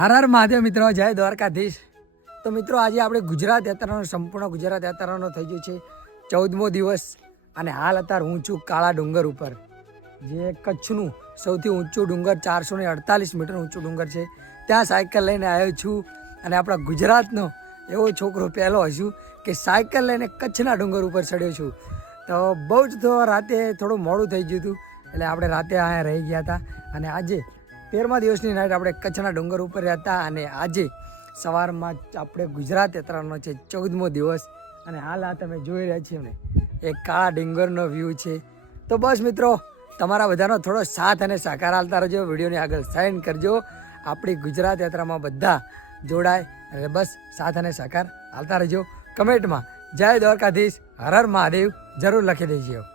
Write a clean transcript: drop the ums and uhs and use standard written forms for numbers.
હર હર મહાદેવ મિત્રો, જય દ્વારકાધીશ। તો મિત્રો આજે આપણે ગુજરાત યાત્રાનો સંપૂર્ણ ગુજરાત યાત્રાનો થઈ ગયો છે 14મો દિવસ અને હાલ અત્યારે હું છું કાળા ડુંગર ઉપર, જે કચ્છનું સૌથી ઊંચું ડુંગર 448 મીટર ઊંચું ડુંગર છે। ત્યાં સાયકલ લઈને આવ્યો છું અને આપણા ગુજરાતનો એવો છોકરો પહેલો હશું કે સાયકલ લઈને કચ્છના ડુંગર ઉપર ચડ્યો છું। તો બહુ જ તો રાતે થોડું મોડું થઈ ગયું હતું, એટલે આપણે રાતે અહીંયા રહી ગયા હતા અને આજે 13મા દિવસની નાઇટ આપણે કચ્છના ડુંગર ઉપર હતા અને આજે સવારમાં આપણે ગુજરાત યાત્રાનો છે 14મો દિવસ અને હાલ આ તમે જોઈ રહ્યા છીએ ને એ કાળા ડુંગરનો વ્યૂ છે। તો બસ મિત્રો, તમારા બધાનો થોડો સાથ અને સહકાર આલતા રહેજો, વિડીયોની આગળ સાઇન કરજો, આપણી ગુજરાત યાત્રામાં બધા જોડાય અને બસ સાથ અને સહકાર આલતા રહેજો। કમેન્ટમાં જય દ્વારકાધીશ, હર હર મહાદેવ જરૂર લખી દેજો।